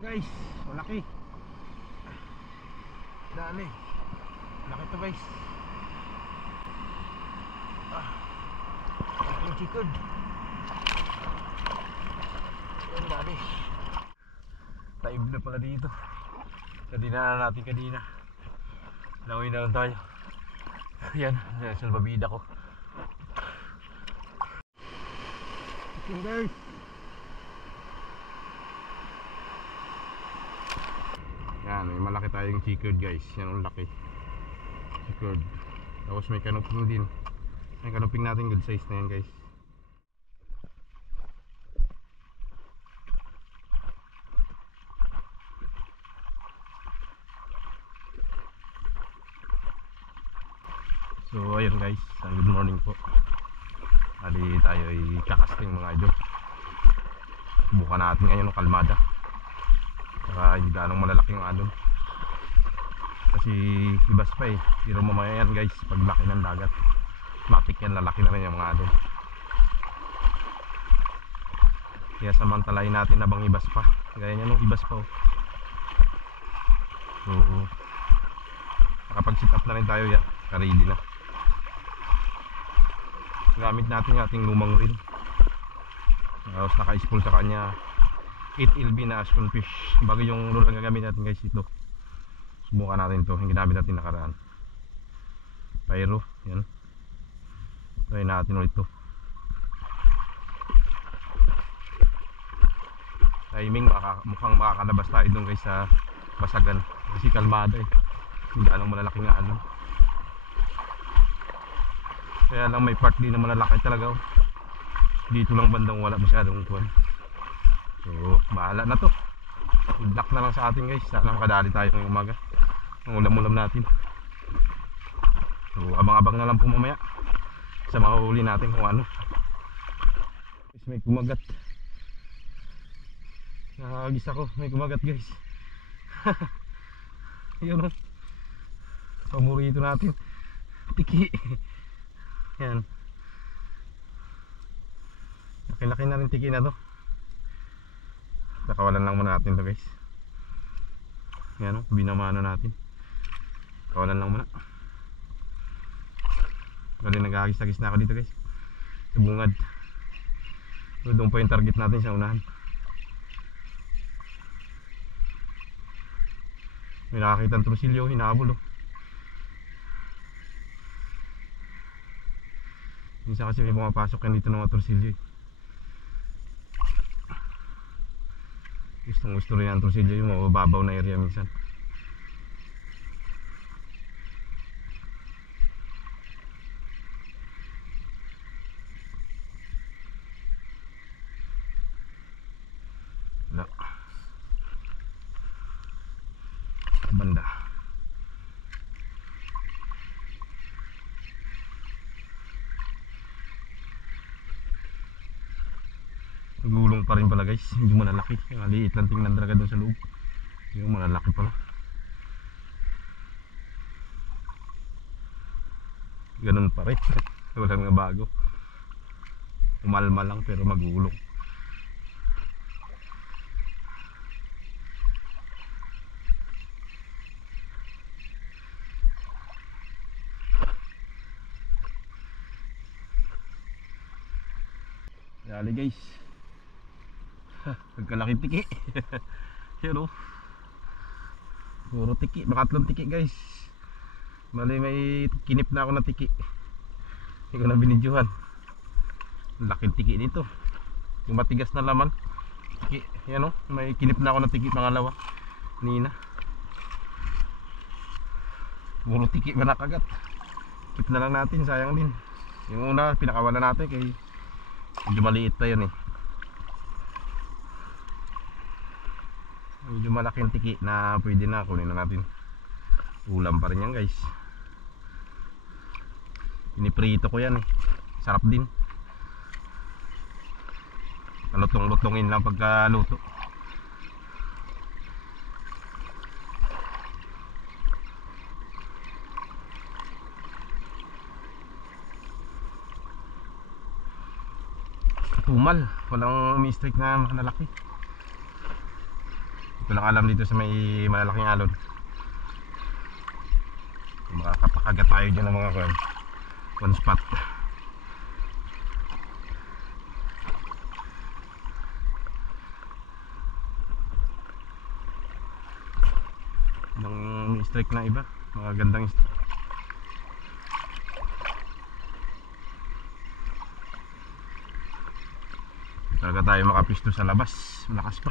Guys, malaki. Dali. Malaki to guys. Malaking chikod. Yan, dali. Taib na pala dito. Kadinaan natin kanina. Langoy na lang tayo. Yan, salbabida ko. Okay guys. Yan, may malaki tayong chikod guys. Yan ang laki chikod. Tapos may kanuping din. May kanuping natin, good size na yan guys. So ayun guys, good morning po. Adi tayo ay kakasting mga idol. Bukan natin ngayon ng kalmada. Saka hindi ganong malalaki yung alon. Kasi ibas pa eh. Pero mamaya yan guys, pag laki ng dagat, matik yan, lalaki na rin yung mga alon. Kaya samantalahin natin habang ibas pa. Gaya nyo nung ibas pa oh. So nakapag sit up na rin tayo yan, ready na. Gamit natin yung ating lumang reel. Tapos naka-spool sa kanya 8LB na Aspen fish. Bago yung lure ang gagamit natin guys, ito. Subukan natin ito, yung ginamit natin nakaraan. Pyro, yan. Try natin ulit ito. Timing, mukhang makakalabas tayo doon guys sa basagan. Kasi kalmado eh. Hindi anong malalaki nga ano. Kaya lang may part din na malalaki talaga oh. Dito lang bandang wala masyadong tuwan. So bahala na to. Good luck na lang sa atin guys. Sana makadali tayo ngayong umaga. Ang ulam-ulam natin. So abang-abang na lang po mamaya sa mga huli natin kung ano. Guys, may kumagat. Nakagis ako, may kumagat guys. Yun oh. Pamurito natin. Tiki. Yan. Laki-laki na rin tiki na to. Nakawalan lang muna natin to guys. Yan o, binamano natin. Kawalan lang muna. Bali nag-ahagis-agis na ako dito guys. Sa bungad. So doon po yung target natin sa unahan. May nakakita ng trusilyo, hinahabol o. Minsan kasi may pumapasok yan dito ng mga trusilyo. Gusto rin ang trusilyo yung mababaw na area minsan. Wala. Banda. Gulong pa rin pala guys, hindi malalaki. Maliit lang tingnan talaga doon sa loob. Yung malalaki pala. Ganun pa rin. Wala nga bago. Umalma lang pero magulong. Dali guys. Nagkalaking tiki. Yun o. Puro tiki, makatlong tiki guys. Mali may kinip na ako na tiki. Hindi ko na binidyohan. Laking tiki dito. Yung matigas na laman tiki. Yan o, may kinip na ako na tiki pangalawa. Nina. Puro tiki ba nakagat. Keep na lang natin, sayang din. Yung una pinakawala natin kay medyo maliit pa yun eh. Medyo malaking tiki na pwede na kunin na natin. Ulam pa rin yan guys. Piniprito ko yan eh. Sarap din. Lutong-lutongin lang pagkaluto. Tumal. Walang mistake na makalaki. ko lang alam dito sa may malalaking alon. Makakapakagat tayo dyan ng mga one spot. May strike na iba, mga gandang talaga tayo makapisto sa labas. Malakas pa,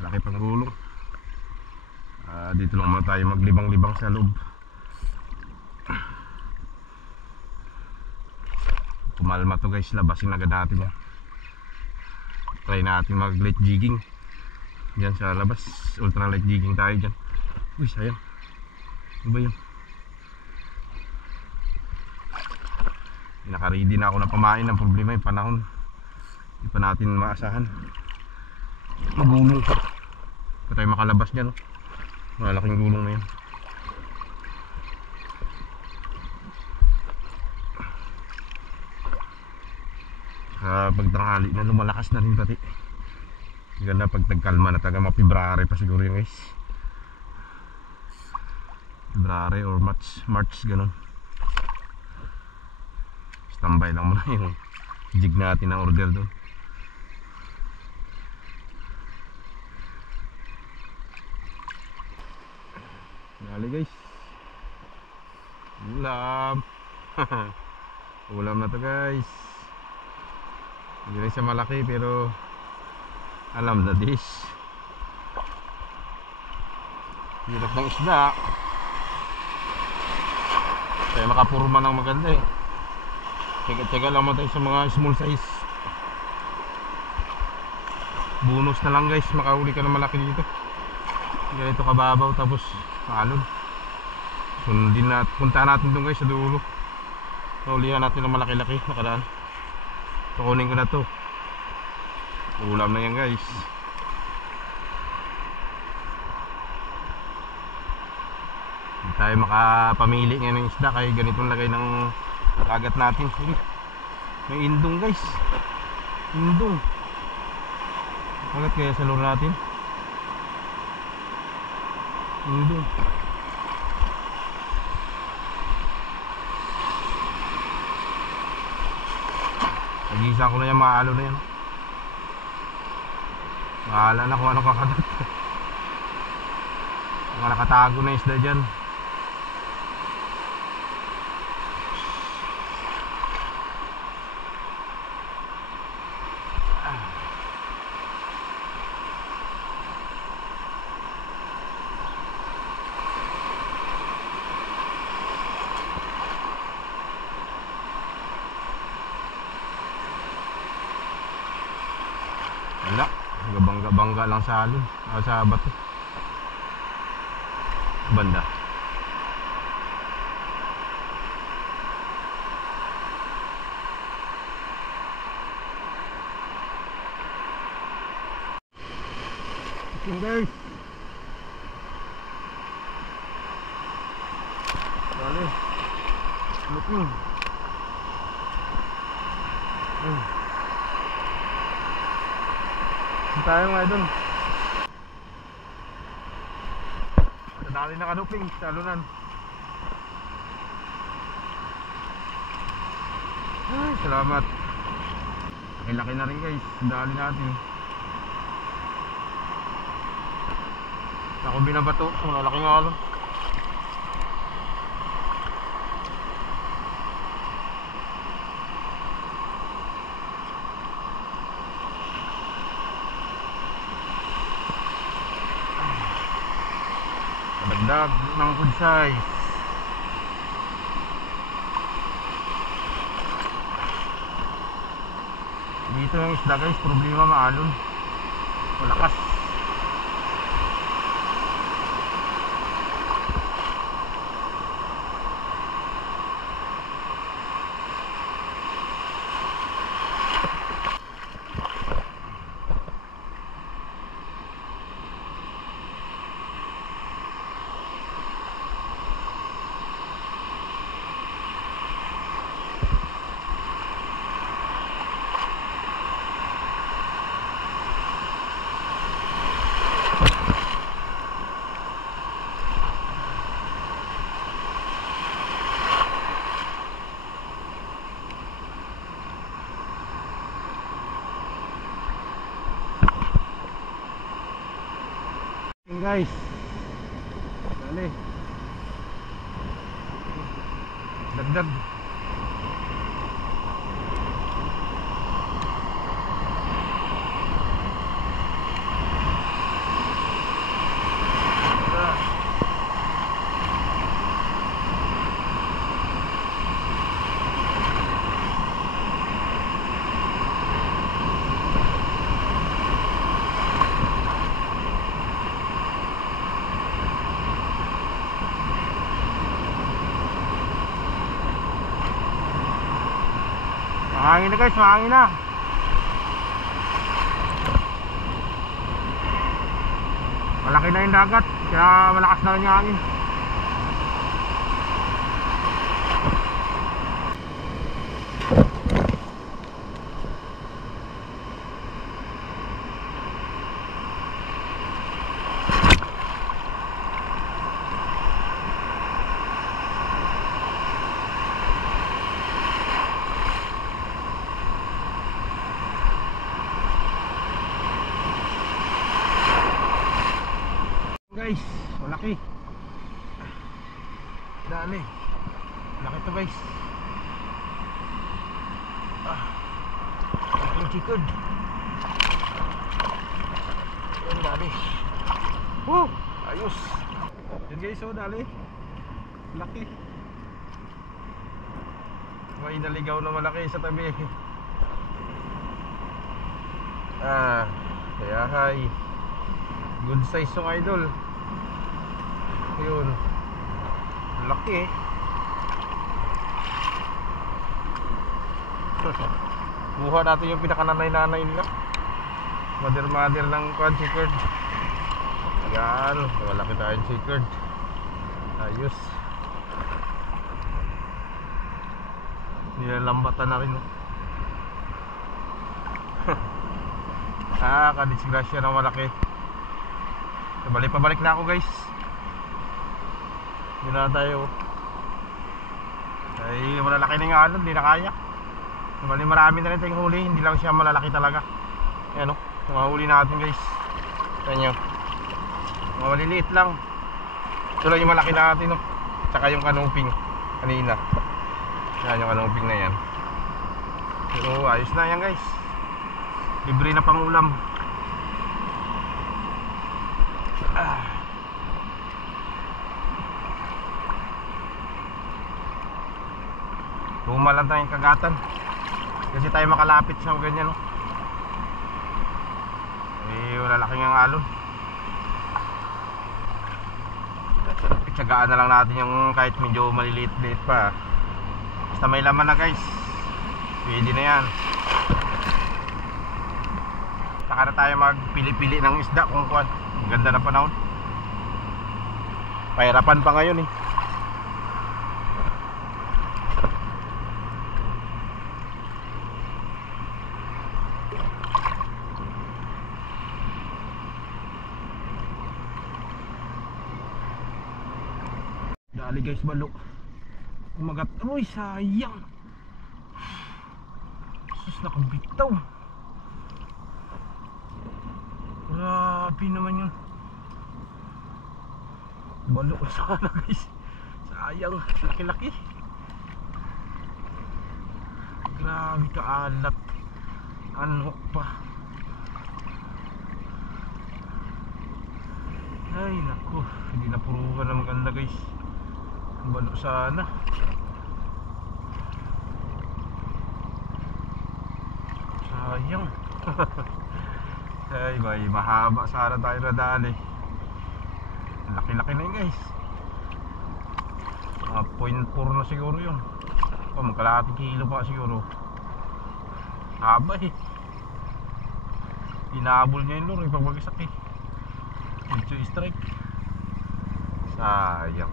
malaki pang gulong. Dito lang muna tayo maglibang-libang sa loob. Kumalma to guys, labasin agad natin yan. Try natin mag light jigging dyan sa labas, ultra light jigging tayo dyan. Uy, sayang. Ano ba yun? Naka-ready na ako na pamain. Ang problema yung panahon, hindi pa natin maasahan. Magulong pa. Pa tayo makalabas dyan, no? Malaking gulong na yan. Pag tanghali na, lumalakas na rin pati. Ganda pag tagkalma na, taga mga February pa siguro yun guys. February or March ganun. Standby lang muna yung jig natin na order doon. Dali guys, ulam. Ulam na to guys. Hindi rin siya malaki pero alam na dish. Hirap ng isda kaya makapurma ng maganda eh. Tsaga-tsaga lang tayo sa mga small size. Bonus na lang guys, makahuli ka ng malaki dito. Ganito kababaw tapos alon. Sundin natin, punta natin doon guys sa dulo. Nahulihan natin ng malaki-laki nakaraan. Kukunin ko na to. Ulam na yan guys. Hindi tayo makapamili ngayon ng isda kaya ganitong lagay ng kagat natin. May indong guys. Indong. Kagat kaya sa lure natin. Indong. Nagisa ko na yung mga alo na yan. Mahala na kung ano kakagat. Mga nakatago na isda dyan. Wala, bangga-bangga lang sa alon, sa bato. Banda. Okay guys. Dali. Looking. Tayo nga doon. Dali na kaduping sa alunan. Ay, salamat. Laki-laki na rin guys. Dali natin. Ako binabato. Malaki nga alon. Dagdag ng good size. Dito yung isda guys, problema maalon. Malakas. guys. Dali. Dagdag. Mahangin na guys, mahangin na. Malaki na yung dagat, kaya malakas na rin yung hangin. Guys, malaki. Dali. Malaki to guys. Malaking chikod. Yan, dali. Woo! Ayos. Yan guys, oh, dali. Malaki. May naligaw na malaki sa tabi. Kaya hi. Good size yung idol. Yun. Laki eh. Buha natin yung pinakananay-nanay nila. Mother ng quad chicard. Ayan. Malaki tayong chicard. Ayos. Nilalambatan na rin. Kadisgrasya na malaki. Pabalik na ako guys. Yun na tayo. Ay malalaki na yung alon, hindi na kaya. Marami na rin tayong huli, hindi lang siya malalaki talaga. Ayan o, mga huli natin guys. Ayan yun, mga maliliit lang. Ito lang yung malaki natin o. Tsaka yung kanuping kanina. Ayan yung kanuping na yan. Pero ayos na yan guys. Libre na pang ulam. Tumalan tayong kagatan kasi tayo makalapit sa ganyan no? Wala laking ang alon. Itsagaan na lang natin yung kahit medyo maliliit-liit pa. Basta may laman na guys, pwede na yan. Saka na tayo magpili-pili ng isda kung kuwan. Ang ganda na panahon. Pahirapan pa ngayon eh. Dali guys, balo. Umagat. Uy, sayang. Sus, nakabitaw. Grabe naman yun. Balo ko sana guys. Sayang, laki-laki. Grabe kaalat. Ano pa. Ay naku, hindi na puruhan na maganda guys. Balo sana. Sayang. Ay bay, mahaba sana tayo nadali. Laki-laki na yun guys. Mga 0.4 na siguro yun. Magkalahating kilo pa siguro. Haba eh. Inaabol niya yun lor, ipagwagasak eh. Dito strike. Sayang.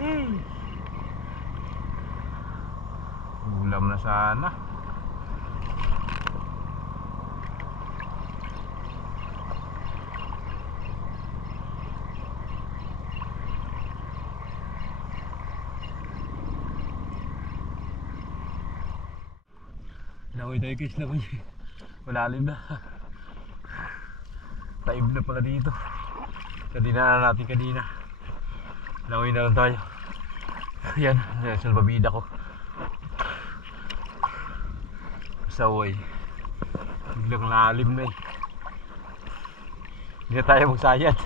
Hey. Ulam na sana. Langoy tayo guys, langoy. Malalim na. Taib na pala dito. Kanina na natin kanina. Langoy na lang tayo. Yan, salbabida ko. Saway. Biglang lalim na eh. Hindi na tayo magsayad.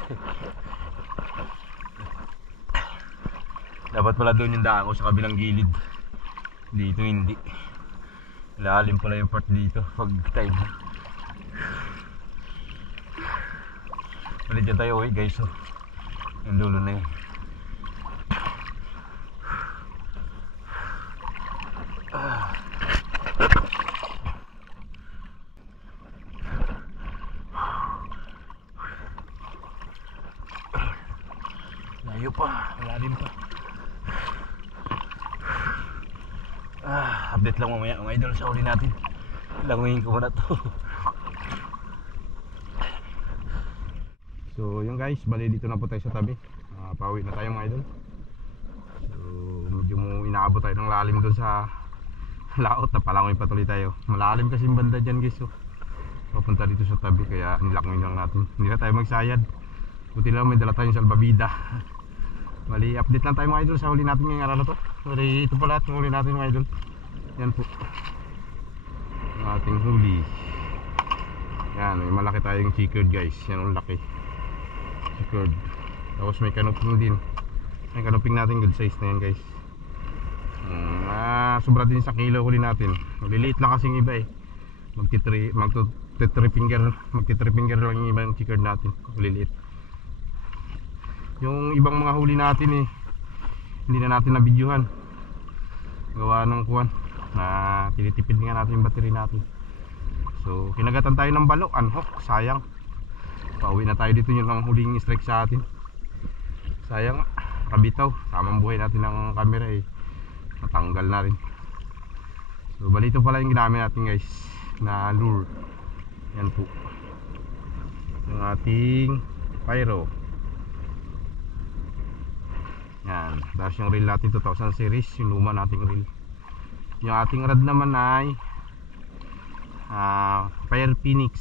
Dapat pala doon yung daan ko sa kabilang gilid. Dito hindi. Lalim pala yung part dito pag tide. Balik dyan tayo guys. Oh. Yung dulo na yun. Layo pa, malalim pa. Update lang mamaya mga idol sa uli natin. Languyin ko muna to. So yun guys, bali dito na po tayo sa tabi. Pauwi na tayo mga idol. So medyo inaabot tayo ng lalim doon sa laot na palangoy patuloy tayo. Malalim kasi yung banda dyan guys. So papunta dito sa tabi kaya nilangoyin lang natin. Hindi na tayo magsayad. Buti lang may dala tayong salbabida. Bali update lang tayo mga idol sa huli natin ngayong araw na to. Bali ito pala at huli natin mga idol. Yan po ang ating huli. Yan, may malaki tayong chickered guys. Yan ang laki chickered. Tapos may canoping din. May canoping natin, good size na yan guys. Sobra din sa kilo huli natin. Maliliit lang kasing iba eh. Magti-3 finger lang yung ibang chickered natin. Maliliit. Yung ibang mga huli natin eh, hindi na natin na-videohan. Gawa ng kuwan na tinitipid nga natin yung battery natin. So kinagatan tayo ng balo, unhook, sayang. Pauwi na tayo dito, yun ang huling strike sa atin. Sayang, kabitaw. Tamang buhay natin ng camera eh, natanggal na rin. So balito pala yung ginamit natin guys na lure. Yan po yung ating pyro. Yan, tapos yung reel natin 2000 series, yung luma nating reel. Yung ating rod naman ay Fire Phoenix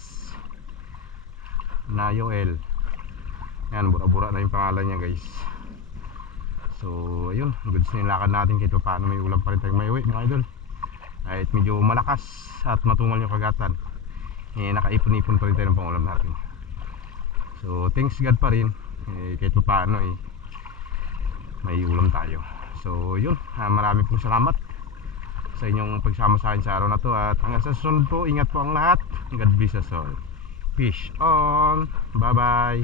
na Yoel. Yan, bura-bura na yung pangalan niya guys. So ayun, goods na yung lakad natin kahit paano may ulam pa rin tayong may uwi mga idol. Kahit medyo malakas at matumal yung kagatan, nakaipon-ipon pa rin tayo ng pangulam natin. So thanks God pa rin kahit paano may ulam tayo. So yun, marami pong salamat sa inyong pagsama sa akin sa araw na to. At hanggang sa susunod po, ingat po ang lahat. God bless us all. Fish on. Bye bye.